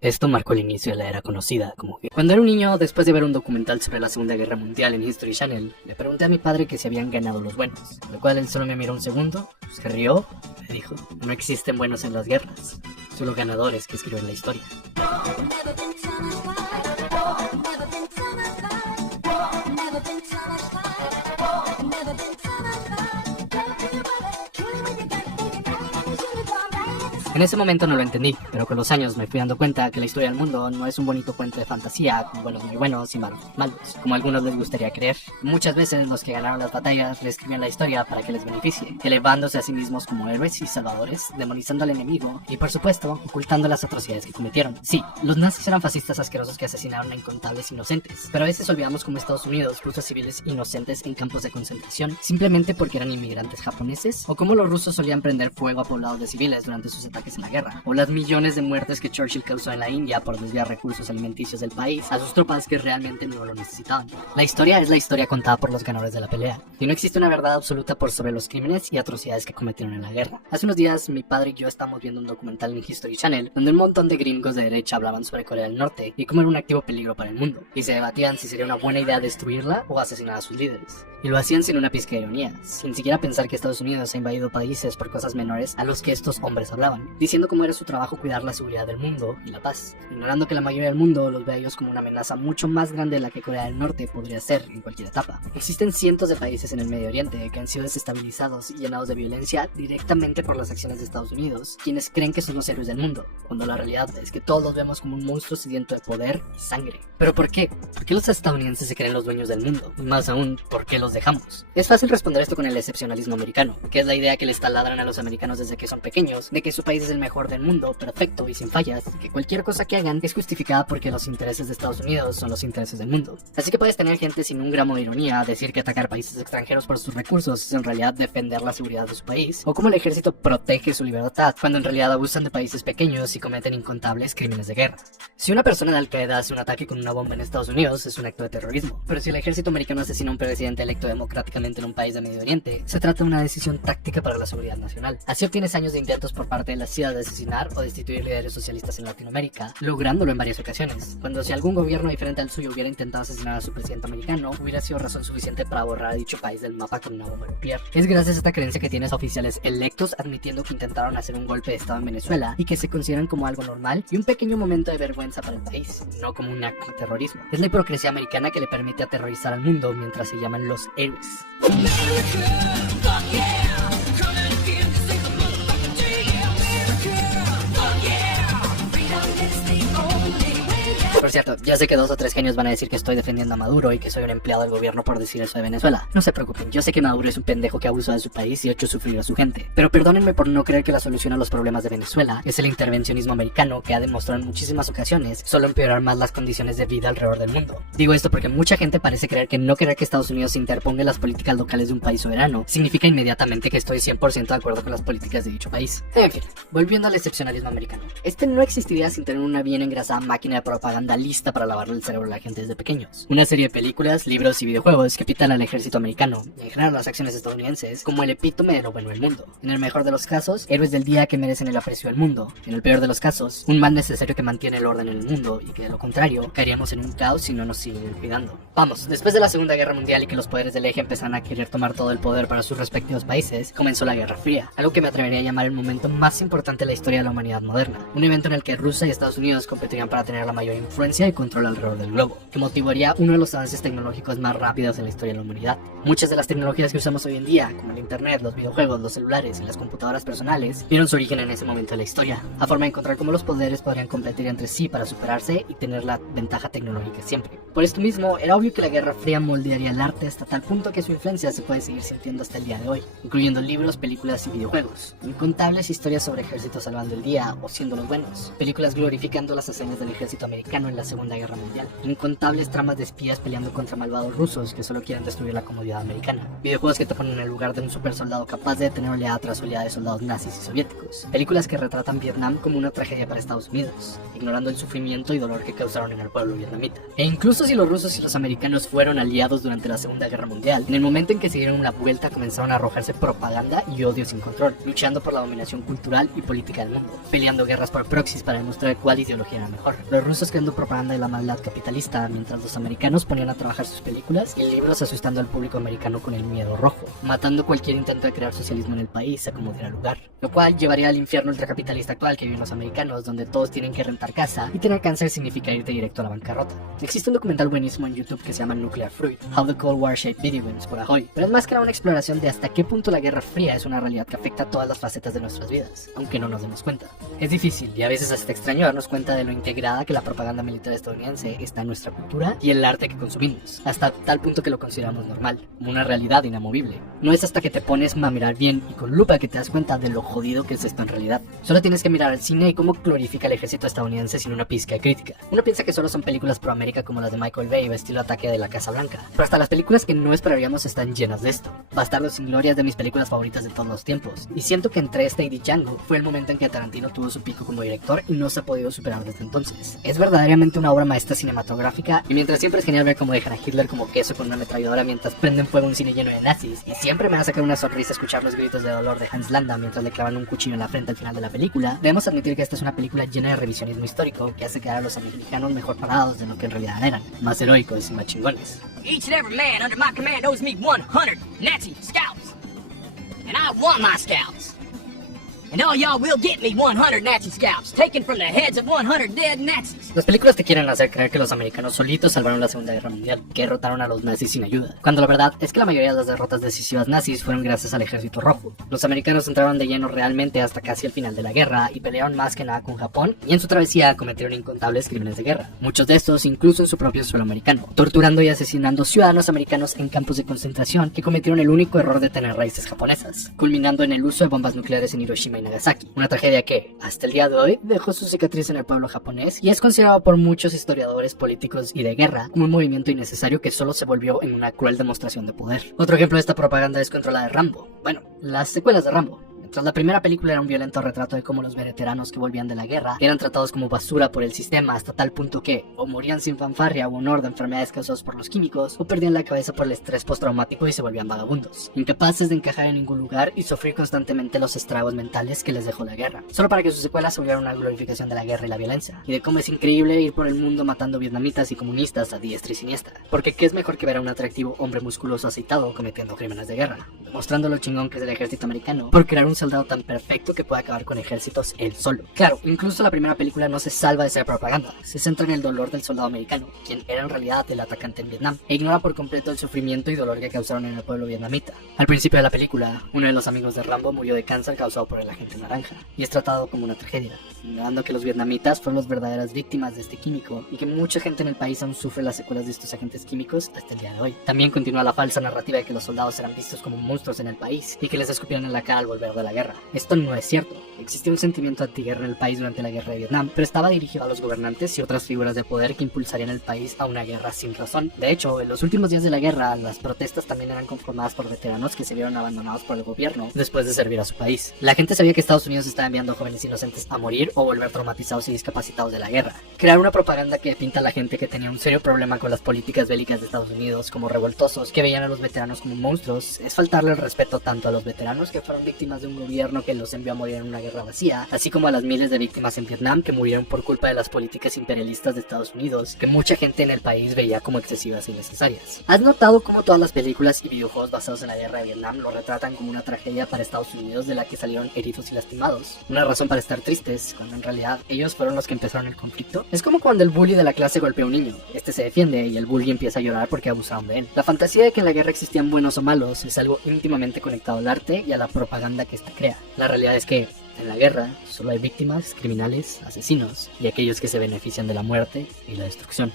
Esto marcó el inicio de la era conocida como guerra. Cuando era un niño, después de ver un documental sobre la Segunda Guerra Mundial en History Channel, le pregunté a mi padre que si habían ganado los buenos, lo cual él solo me miró un segundo, se rió y me dijo: no existen buenos en las guerras, solo ganadores que escriben la historia. En ese momento no lo entendí, pero con los años me fui dando cuenta que la historia del mundo no es un bonito cuento de fantasía con buenos muy buenos y malos malos, como a algunos les gustaría creer. Muchas veces los que ganaron las batallas reescriben la historia para que les beneficie, elevándose a sí mismos como héroes y salvadores, demonizando al enemigo y, por supuesto, ocultando las atrocidades que cometieron. Sí, los nazis eran fascistas asquerosos que asesinaron a incontables inocentes, pero a veces olvidamos cómo Estados Unidos puso a civiles inocentes en campos de concentración simplemente porque eran inmigrantes japoneses, o cómo los rusos solían prender fuego a poblados de civiles durante sus ataques ataques en la guerra, o las millones de muertes que Churchill causó en la India por desviar recursos alimenticios del país a sus tropas que realmente no lo necesitaban. La historia es la historia contada por los ganadores de la pelea, y no existe una verdad absoluta sobre los crímenes y atrocidades que cometieron en la guerra. Hace unos días mi padre y yo estábamos viendo un documental en History Channel donde un montón de gringos de derecha hablaban sobre Corea del Norte y cómo era un activo peligro para el mundo, y se debatían si sería una buena idea destruirla o asesinar a sus líderes. Y lo hacían sin una pizca de ironía, sin siquiera pensar que Estados Unidos ha invadido países por cosas menores a los que estos hombres hablaban, diciendo cómo era su trabajo cuidar la seguridad del mundo y la paz, ignorando que la mayoría del mundo los ve a ellos como una amenaza mucho más grande de la que Corea del Norte podría ser en cualquier etapa. Existen cientos de países en el Medio Oriente que han sido desestabilizados y llenados de violencia directamente por las acciones de Estados Unidos, quienes creen que son los héroes del mundo, cuando la realidad es que todos los vemos como un monstruo sediento de poder y sangre. ¿Pero por qué? ¿Por qué los estadounidenses se creen los dueños del mundo? Y más aún, ¿por qué los dejamos? Es fácil responder esto con el excepcionalismo americano, que es la idea que les taladran a los americanos desde que son pequeños, de que su país es el mejor del mundo, perfecto y sin fallas, que cualquier cosa que hagan es justificada porque los intereses de Estados Unidos son los intereses del mundo. Así que puedes tener gente sin un gramo de ironía decir que atacar países extranjeros por sus recursos es en realidad defender la seguridad de su país, o cómo el ejército protege su libertad, cuando en realidad abusan de países pequeños y cometen incontables crímenes de guerra. Si una persona de Al-Qaeda hace un ataque con una bomba en Estados Unidos, es un acto de terrorismo, pero si el ejército americano asesina a un presidente electo democráticamente en un país de Medio Oriente, se trata de una decisión táctica para la seguridad nacional. Así obtienes años de intentos por parte de la CIA de asesinar o destituir líderes socialistas en Latinoamérica, lográndolo en varias ocasiones, cuando si algún gobierno diferente al suyo hubiera intentado asesinar a su presidente americano, hubiera sido razón suficiente para borrar a dicho país del mapa con una bomba nuclear. Es gracias a esta creencia que tienes oficiales electos admitiendo que intentaron hacer un golpe de estado en Venezuela y que se consideran como algo normal y un pequeño momento de vergüenza para el país, no como un acto de terrorismo. Es la hipocresía americana que le permite aterrorizar al mundo mientras se llaman los héroes. Por cierto, ya sé que 2 o 3 genios van a decir que estoy defendiendo a Maduro y que soy un empleado del gobierno por decir eso de Venezuela. No se preocupen, yo sé que Maduro es un pendejo que abusa de su país y ha hecho sufrir a su gente. Pero perdónenme por no creer que la solución a los problemas de Venezuela es el intervencionismo americano que ha demostrado en muchísimas ocasiones solo empeorar más las condiciones de vida alrededor del mundo. Digo esto porque mucha gente parece creer que no querer que Estados Unidos se interponga en las políticas locales de un país soberano significa inmediatamente que estoy 100% de acuerdo con las políticas de dicho país. En fin, volviendo al excepcionalismo americano. Este no existiría sin tener una bien engrasada máquina de propaganda lista para lavarle el cerebro a la gente desde pequeños. Una serie de películas, libros y videojuegos que pintan al ejército americano y en general las acciones estadounidenses como el epítome de lo bueno del mundo. En el mejor de los casos, héroes del día que merecen el aprecio del mundo. En el peor de los casos, un mal necesario que mantiene el orden en el mundo y que de lo contrario, caeríamos en un caos si no nos siguen cuidando. Vamos, después de la Segunda Guerra Mundial y que los poderes del eje empezaron a querer tomar todo el poder para sus respectivos países, comenzó la Guerra Fría, algo que me atrevería a llamar el momento más importante de la historia de la humanidad moderna. Un evento en el que Rusia y Estados Unidos competirían para tener la mayor influencia y control alrededor del globo, que motivaría uno de los avances tecnológicos más rápidos en la historia de la humanidad. Muchas de las tecnologías que usamos hoy en día, como el internet, los videojuegos, los celulares y las computadoras personales, vieron su origen en ese momento de la historia, a forma de encontrar cómo los poderes podrían competir entre sí para superarse y tener la ventaja tecnológica siempre. Por esto mismo, era obvio que la Guerra Fría moldearía el arte hasta tal punto que su influencia se puede seguir sintiendo hasta el día de hoy, incluyendo libros, películas y videojuegos, incontables historias sobre ejércitos salvando el día o siendo los buenos, películas glorificando las hazañas del ejército americano en la Segunda Guerra Mundial, incontables tramas de espías peleando contra malvados rusos que solo quieren destruir la comodidad americana, videojuegos que te ponen en el lugar de un super soldado capaz de detener oleada tras oleada de soldados nazis y soviéticos, películas que retratan Vietnam como una tragedia para Estados Unidos, ignorando el sufrimiento y dolor que causaron en el pueblo vietnamita. E incluso si los rusos y los americanos fueron aliados durante la Segunda Guerra Mundial, en el momento en que se dieron la vuelta comenzaron a arrojarse propaganda y odio sin control, luchando por la dominación cultural y política del mundo, peleando guerras por proxies para demostrar cuál ideología era mejor. Los rusos creando propaganda de la maldad capitalista, mientras los americanos ponían a trabajar sus películas y libros asustando al público americano con el miedo rojo, matando cualquier intento de crear socialismo en el país a como diera lugar, lo cual llevaría al infierno ultracapitalista actual que viven los americanos, donde todos tienen que rentar casa y tener cáncer significa irte directo a la bancarrota. Existe un documental buenísimo en YouTube que se llama Nuclear Fruit, How the Cold War Shaped Video Games por Ahoy, pero es más que nada una exploración de hasta qué punto la Guerra Fría es una realidad que afecta a todas las facetas de nuestras vidas, aunque no nos demos cuenta. Es difícil y a veces hasta extraño darnos cuenta de lo integrada que la propaganda militar estadounidense está en nuestra cultura y el arte que consumimos, hasta tal punto que lo consideramos normal, como una realidad inamovible. No es hasta que te pones a mirar bien y con lupa que te das cuenta de lo jodido que es esto en realidad. Solo tienes que mirar al cine y cómo glorifica el ejército estadounidense sin una pizca de crítica. Uno piensa que solo son películas pro América como las de Michael Bay o estilo Ataque ataque de la Casa Blanca. Pero hasta las películas que no esperaríamos están llenas de esto. Bastardo sin Gloria es de mis películas favoritas de todos los tiempos, y siento que entre esta y Django fue el momento en que Tarantino tuvo su pico como director y no se ha podido superar desde entonces. Es verdaderamente una obra maestra cinematográfica, y mientras siempre es genial ver cómo dejan a Hitler como queso con una ametralladora mientras prenden fuego un cine lleno de nazis, y siempre me va a sacar una sonrisa escuchar los gritos de dolor de Hans Landa mientras le clavan un cuchillo en la frente al final de la película, debemos admitir que esta es una película llena de revisionismo histórico que hace quedar a los americanos mejor parados de lo que en realidad eran, más heroicos y más chingones. Each and every man under my command owes me 100 Nazi scalps. And I want my scalps. And all y'all will get me 100 Nazi scalps, taken from the heads of 100 dead Nazis. Las películas te quieren hacer creer que los americanos solitos salvaron la Segunda Guerra Mundial, que derrotaron a los nazis sin ayuda, cuando la verdad es que la mayoría de las derrotas decisivas nazis fueron gracias al Ejército Rojo. Los americanos entraron de lleno realmente hasta casi el final de la guerra y pelearon más que nada con Japón, y en su travesía cometieron incontables crímenes de guerra, muchos de estos incluso en su propio suelo americano, torturando y asesinando ciudadanos americanos en campos de concentración que cometieron el único error de tener raíces japonesas, culminando en el uso de bombas nucleares en Hiroshima y Nagasaki, una tragedia que, hasta el día de hoy, dejó su cicatriz en el pueblo japonés y es considerado por muchos historiadores políticos y de guerra como un movimiento innecesario que solo se volvió en una cruel demostración de poder. Otro ejemplo de esta propaganda es contra la de Rambo. Bueno, las secuelas de Rambo. Tras la primera película era un violento retrato de cómo los veteranos que volvían de la guerra eran tratados como basura por el sistema hasta tal punto que o morían sin fanfarria o honor de enfermedades causadas por los químicos o perdían la cabeza por el estrés postraumático y se volvían vagabundos, incapaces de encajar en ningún lugar y sufrir constantemente los estragos mentales que les dejó la guerra, solo para que sus secuelas se volvieran una glorificación de la guerra y la violencia, y de cómo es increíble ir por el mundo matando vietnamitas y comunistas a diestra y siniestra, porque ¿qué es mejor que ver a un atractivo hombre musculoso aceitado cometiendo crímenes de guerra, demostrando lo chingón que es el ejército americano por crear un soldado tan perfecto que puede acabar con ejércitos él solo? Claro, incluso la primera película no se salva de ser propaganda, se centra en el dolor del soldado americano, quien era en realidad el atacante en Vietnam, e ignora por completo el sufrimiento y dolor que causaron en el pueblo vietnamita. Al principio de la película, uno de los amigos de Rambo murió de cáncer causado por el agente naranja, y es tratado como una tragedia, ignorando que los vietnamitas fueron las verdaderas víctimas de este químico, y que mucha gente en el país aún sufre las secuelas de estos agentes químicos hasta el día de hoy. También continúa la falsa narrativa de que los soldados eran vistos como monstruos en el país, y que les escupieron en la cara al volver de la guerra. Esto no es cierto. Existía un sentimiento antiguerra en el país durante la guerra de Vietnam, pero estaba dirigido a los gobernantes y otras figuras de poder que impulsarían el país a una guerra sin razón. De hecho, en los últimos días de la guerra, las protestas también eran conformadas por veteranos que se vieron abandonados por el gobierno después de servir a su país. La gente sabía que Estados Unidos estaba enviando jóvenes inocentes a morir o volver traumatizados y discapacitados de la guerra. Crear una propaganda que pinta a la gente que tenía un serio problema con las políticas bélicas de Estados Unidos como revoltosos, que veían a los veteranos como monstruos, es faltarle el respeto tanto a los veteranos que fueron víctimas de un gobierno que los envió a morir en una guerra vacía, así como a las miles de víctimas en Vietnam que murieron por culpa de las políticas imperialistas de Estados Unidos, que mucha gente en el país veía como excesivas y necesarias. ¿Has notado cómo todas las películas y videojuegos basados en la guerra de Vietnam lo retratan como una tragedia para Estados Unidos de la que salieron heridos y lastimados? Una razón para estar tristes, cuando en realidad ellos fueron los que empezaron el conflicto. Es como cuando el bully de la clase golpea a un niño. Este se defiende y el bully empieza a llorar porque abusaron de él. La fantasía de que en la guerra existían buenos o malos es algo íntimamente conectado al arte y a la propaganda que ésta crea. La realidad es que en la guerra solo hay víctimas, criminales, asesinos y aquellos que se benefician de la muerte y la destrucción.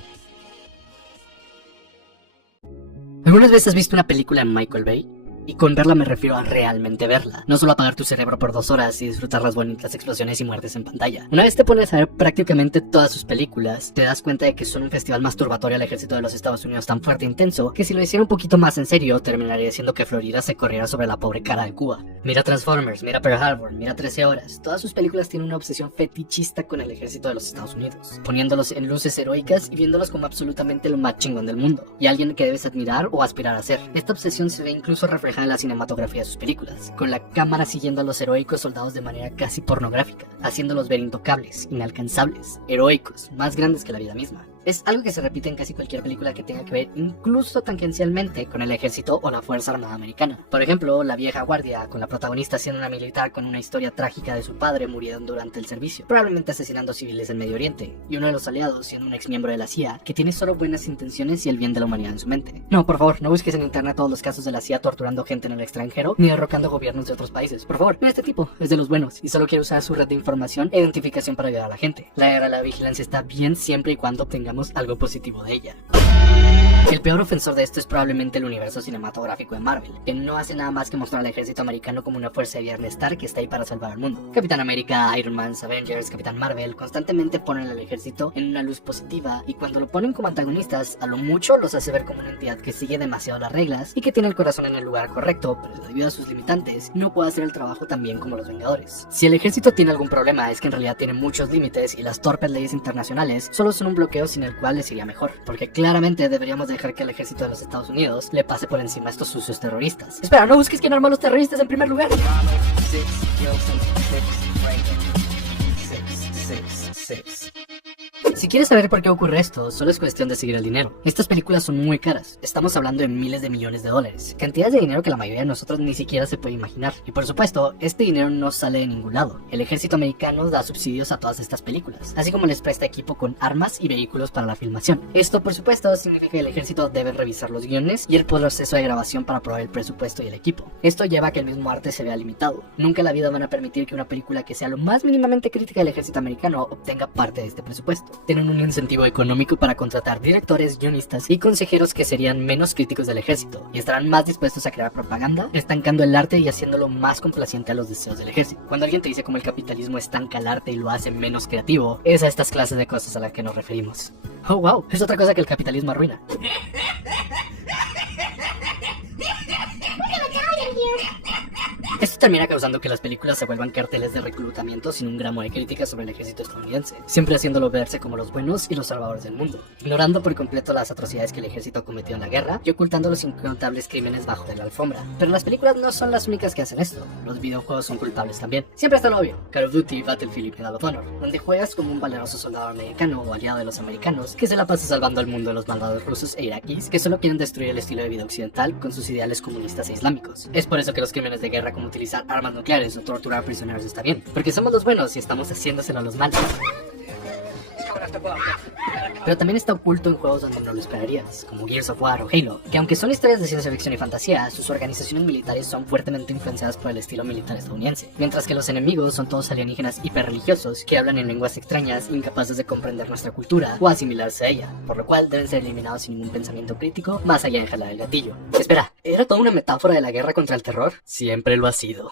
¿Algunas veces has visto una película en Michael Bay? Y con verla me refiero a realmente verla, no solo apagar tu cerebro por 2 horas y disfrutar las bonitas explosiones y muertes en pantalla. Una vez te pones a ver prácticamente todas sus películas, te das cuenta de que son un festival masturbatorio al ejército de los Estados Unidos tan fuerte e intenso, que si lo hiciera un poquito más en serio, terminaría siendo que Florida se corriera sobre la pobre cara de Cuba. Mira Transformers, mira Pearl Harbor, mira 13 horas, todas sus películas tienen una obsesión fetichista con el ejército de los Estados Unidos, poniéndolos en luces heroicas y viéndolos como absolutamente lo más chingón del mundo, y alguien que debes admirar o aspirar a ser. Esta obsesión se ve incluso reflejada en la cinematografía de sus películas, con la cámara siguiendo a los heroicos soldados de manera casi pornográfica, haciéndolos ver intocables, inalcanzables, heroicos, más grandes que la vida misma. Es algo que se repite en casi cualquier película que tenga que ver incluso tangencialmente con el ejército o la Fuerza Armada Americana. Por ejemplo, La Vieja Guardia, con la protagonista siendo una militar con una historia trágica de su padre muriendo durante el servicio, probablemente asesinando civiles en Medio Oriente, y uno de los aliados siendo un ex miembro de la CIA que tiene solo buenas intenciones y el bien de la humanidad en su mente. No, por favor, no busques en internet todos los casos de la CIA torturando gente en el extranjero ni derrocando gobiernos de otros países. Por favor, este tipo es de los buenos y solo quiere usar su red de información e identificación para ayudar a la gente. La era de la vigilancia está bien siempre y cuando obtengamos algo positivo de ella. El peor ofensor de esto es probablemente el universo cinematográfico de Marvel, que no hace nada más que mostrar al ejército americano como una fuerza de Viernes Stark que está ahí para salvar al mundo. Capitán América, Iron Man, Avengers, Capitán Marvel constantemente ponen al ejército en una luz positiva, y cuando lo ponen como antagonistas, a lo mucho los hace ver como una entidad que sigue demasiado las reglas y que tiene el corazón en el lugar correcto, pero debido a sus limitantes no puede hacer el trabajo tan bien como los Vengadores. Si el ejército tiene algún problema, es que en realidad tiene muchos límites y las torpes leyes internacionales solo son un bloqueo sin el cual les iría mejor, porque claramente deberíamos dejar que el ejército de los Estados Unidos le pase por encima a estos sucios terroristas. Espera, no busques quién armó a los terroristas en primer lugar. Si quieres saber por qué ocurre esto, solo es cuestión de seguir el dinero. Estas películas son muy caras, estamos hablando de miles de millones de dólares, cantidades de dinero que la mayoría de nosotros ni siquiera se puede imaginar. Y por supuesto, este dinero no sale de ningún lado. El ejército americano da subsidios a todas estas películas, así como les presta equipo con armas y vehículos para la filmación. Esto por supuesto significa que el ejército debe revisar los guiones y el proceso de grabación para aprobar el presupuesto y el equipo. Esto lleva a que el mismo arte se vea limitado. Nunca en la vida van a permitir que una película que sea lo más mínimamente crítica del ejército americano obtenga parte de este presupuesto. Tienen un incentivo económico para contratar directores, guionistas y consejeros que serían menos críticos del ejército y estarán más dispuestos a crear propaganda, estancando el arte y haciéndolo más complaciente a los deseos del ejército. Cuando alguien te dice cómo el capitalismo estanca el arte y lo hace menos creativo, es a estas clases de cosas a las que nos referimos. Oh wow, es otra cosa que el capitalismo arruina. Esto termina causando que las películas se vuelvan carteles de reclutamiento sin un gramo de crítica sobre el ejército estadounidense, siempre haciéndolo verse como los buenos y los salvadores del mundo, ignorando por completo las atrocidades que el ejército cometió en la guerra y ocultando los incontables crímenes bajo de la alfombra. Pero las películas no son las únicas que hacen esto, los videojuegos son culpables también. Siempre está lo obvio, Call of Duty, Battlefield y Medal of Honor, donde juegas como un valeroso soldado americano o aliado de los americanos que se la pasa salvando al mundo de los malvados rusos e iraquíes que solo quieren destruir el estilo de vida occidental con sus ideales comunistas e islámicos. Es por eso que los crímenes de guerra como utilizar armas nucleares o torturar prisioneros está bien, porque somos los buenos y estamos haciéndoselo a los malos. Pero también está oculto en juegos donde no lo esperarías, como Gears of War o Halo, que aunque son historias de ciencia ficción y fantasía, sus organizaciones militares son fuertemente influenciadas por el estilo militar estadounidense, mientras que los enemigos son todos alienígenas hiperreligiosos que hablan en lenguas extrañas, incapaces de comprender nuestra cultura o asimilarse a ella, por lo cual deben ser eliminados sin ningún pensamiento crítico, más allá de jalar el gatillo. Espera, ¿era toda una metáfora de la guerra contra el terror? Siempre lo ha sido.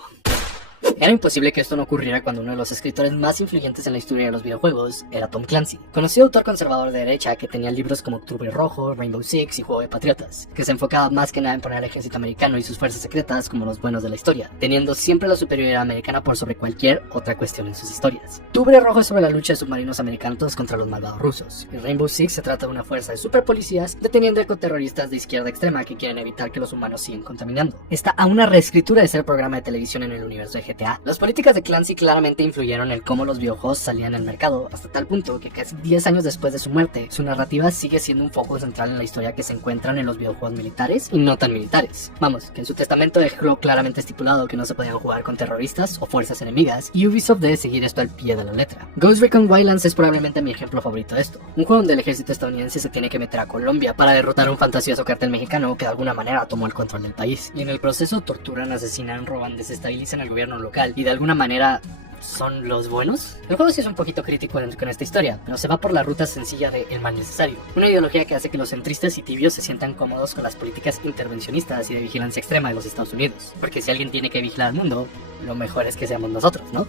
Era imposible que esto no ocurriera cuando uno de los escritores más influyentes en la historia de los videojuegos era Tom Clancy, conocido autor conservador de derecha que tenía libros como Octubre Rojo, Rainbow Six y Juego de Patriotas, que se enfocaba más que nada en poner al ejército americano y sus fuerzas secretas como los buenos de la historia, teniendo siempre la superioridad americana por sobre cualquier otra cuestión en sus historias. Octubre Rojo es sobre la lucha de submarinos americanos contra los malvados rusos, y Rainbow Six se trata de una fuerza de superpolicías deteniendo ecoterroristas de izquierda extrema que quieren evitar que los humanos sigan contaminando. Está a una reescritura de ser programa de televisión en el universo de GTA. Las políticas de Clancy claramente influyeron en cómo los videojuegos salían al mercado, hasta tal punto que casi 10 años después de su muerte, su narrativa sigue siendo un foco central en la historia que se encuentran en los videojuegos militares y no tan militares. Vamos, que en su testamento dejó claramente estipulado que no se podían jugar con terroristas o fuerzas enemigas, y Ubisoft debe seguir esto al pie de la letra. Ghost Recon Wildlands es probablemente mi ejemplo favorito de esto, un juego donde el ejército estadounidense se tiene que meter a Colombia para derrotar a un fantasioso cartel mexicano que de alguna manera tomó el control del país, y en el proceso torturan, asesinan, roban, desestabilizan el gobierno local y de alguna manera son los buenos. El juego sí es un poquito crítico con esta historia, pero se va por la ruta sencilla de el mal necesario, una ideología que hace que los centristas y tibios se sientan cómodos con las políticas intervencionistas y de vigilancia extrema de los Estados Unidos, porque si alguien tiene que vigilar al mundo, lo mejor es que seamos nosotros, ¿no?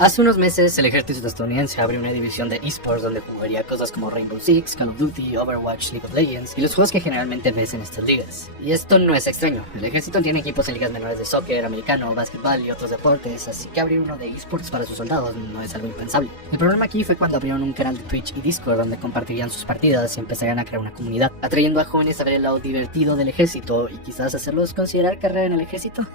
Hace unos meses el ejército estadounidense abrió una división de esports donde jugaría cosas como Rainbow Six, Call of Duty, Overwatch, League of Legends y los juegos que generalmente ves en estas ligas. Y esto no es extraño, el ejército tiene equipos en ligas menores de soccer, americano, básquetbol y otros deportes, así que abrir uno de esports para sus soldados no es algo impensable. El problema aquí fue cuando abrieron un canal de Twitch y Discord donde compartirían sus partidas y empezarían a crear una comunidad, atrayendo a jóvenes a ver el lado divertido del ejército y quizás hacerlos considerar carrera en el ejército.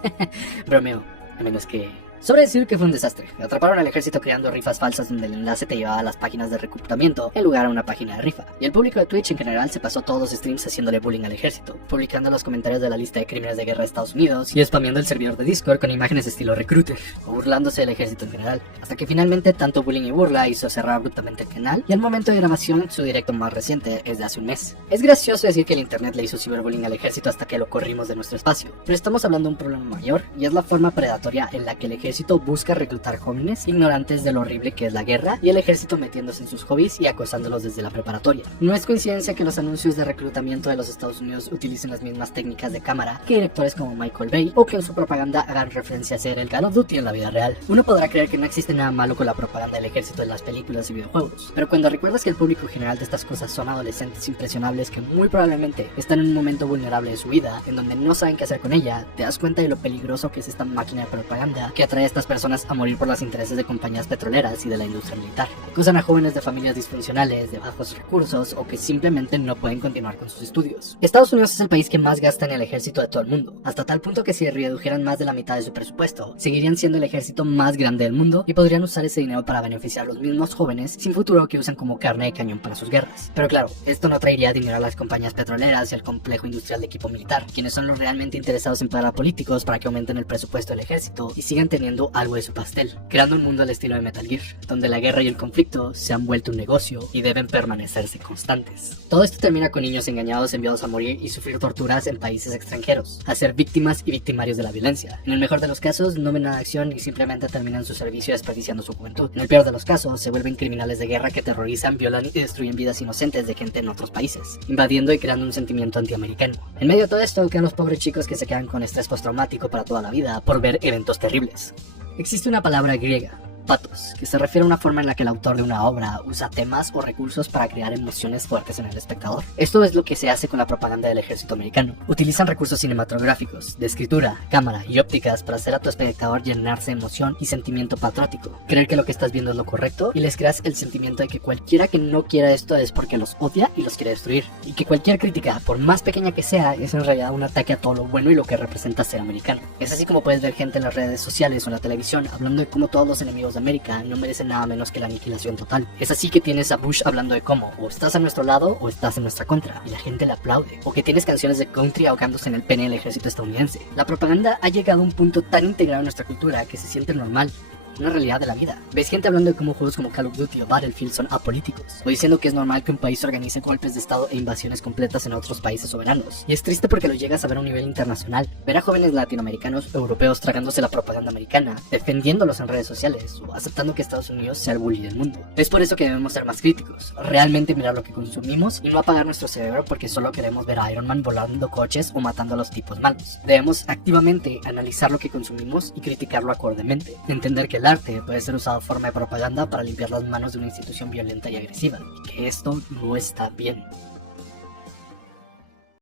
Bromeo, a menos que... Sobre decir que fue un desastre. Atraparon al ejército creando rifas falsas donde el enlace te llevaba a las páginas de reclutamiento en lugar a una página de rifa. Y el público de Twitch en general se pasó todos los streams haciéndole bullying al ejército, publicando los comentarios de la lista de crímenes de guerra de Estados Unidos y spameando el servidor de Discord con imágenes estilo Recruiter, o burlándose del ejército en general. Hasta que finalmente tanto bullying y burla hizo cerrar abruptamente el canal, y al momento de grabación su directo más reciente es de hace un mes. Es gracioso decir que el internet le hizo ciberbullying al ejército hasta que lo corrimos de nuestro espacio, pero estamos hablando de un problema mayor, y es la forma predatoria en la que el ejército ejército busca reclutar jóvenes ignorantes de lo horrible que es la guerra, y el ejército metiéndose en sus hobbies y acosándolos desde la preparatoria. No es coincidencia que los anuncios de reclutamiento de los Estados Unidos utilicen las mismas técnicas de cámara que directores como Michael Bay, o que en su propaganda hagan referencia a ser el Call of Duty en la vida real. Uno podrá creer que no existe nada malo con la propaganda del ejército en las películas y videojuegos, pero cuando recuerdas que el público general de estas cosas son adolescentes impresionables que muy probablemente están en un momento vulnerable de su vida, en donde no saben qué hacer con ella, te das cuenta de lo peligroso que es esta máquina de propaganda que atrae a estas personas a morir por los intereses de compañías petroleras y de la industria militar. Acusan a jóvenes de familias disfuncionales, de bajos recursos o que simplemente no pueden continuar con sus estudios. Estados Unidos es el país que más gasta en el ejército de todo el mundo, hasta tal punto que si redujeran más de la mitad de su presupuesto, seguirían siendo el ejército más grande del mundo y podrían usar ese dinero para beneficiar a los mismos jóvenes sin futuro que usan como carne de cañón para sus guerras. Pero claro, esto no traería dinero a las compañías petroleras y al complejo industrial de equipo militar, quienes son los realmente interesados en pagar a políticos para que aumenten el presupuesto del ejército y sigan teniendo algo de su pastel, creando un mundo al estilo de Metal Gear, donde la guerra y el conflicto se han vuelto un negocio y deben permanecerse constantes. Todo esto termina con niños engañados, enviados a morir y sufrir torturas en países extranjeros, a ser víctimas y victimarios de la violencia. En el mejor de los casos no ven nada de acción y simplemente terminan su servicio desperdiciando su juventud. En el peor de los casos se vuelven criminales de guerra que terrorizan, violan y destruyen vidas inocentes de gente en otros países, invadiendo y creando un sentimiento antiamericano. En medio de todo esto quedan los pobres chicos que se quedan con estrés postraumático para toda la vida por ver eventos terribles. Existe una palabra griega, pathos, que se refiere a una forma en la que el autor de una obra usa temas o recursos para crear emociones fuertes en el espectador. Esto es lo que se hace con la propaganda del ejército americano. Utilizan recursos cinematográficos, de escritura, cámara y ópticas para hacer a tu espectador llenarse de emoción y sentimiento patriótico, creer que lo que estás viendo es lo correcto, y les creas el sentimiento de que cualquiera que no quiera esto es porque los odia y los quiere destruir, y que cualquier crítica, por más pequeña que sea, es en realidad un ataque a todo lo bueno y lo que representa ser americano. Es así como puedes ver gente en las redes sociales o en la televisión hablando de cómo todos los enemigos de América no merecen nada menos que la aniquilación total. Es así que tienes a Bush hablando de cómo o estás a nuestro lado o estás en nuestra contra, y la gente le aplaude, o que tienes canciones de country ahogándose en el pene del ejército estadounidense. La propaganda ha llegado a un punto tan integrado en nuestra cultura que se siente normal, una realidad de la vida. Ves gente hablando de cómo juegos como Call of Duty o Battlefield son apolíticos, o diciendo que es normal que un país organice golpes de estado e invasiones completas en otros países soberanos. Y es triste porque lo llegas a ver a un nivel internacional, ver a jóvenes latinoamericanos o europeos tragándose la propaganda americana, defendiéndolos en redes sociales o aceptando que Estados Unidos sea el bully del mundo. Es por eso que debemos ser más críticos, realmente mirar lo que consumimos y no apagar nuestro cerebro porque solo queremos ver a Iron Man volando coches o matando a los tipos malos. Debemos activamente analizar lo que consumimos y criticarlo acordemente, entender que el arte puede ser usado de forma de propaganda para limpiar las manos de una institución violenta y agresiva, y que esto no está bien.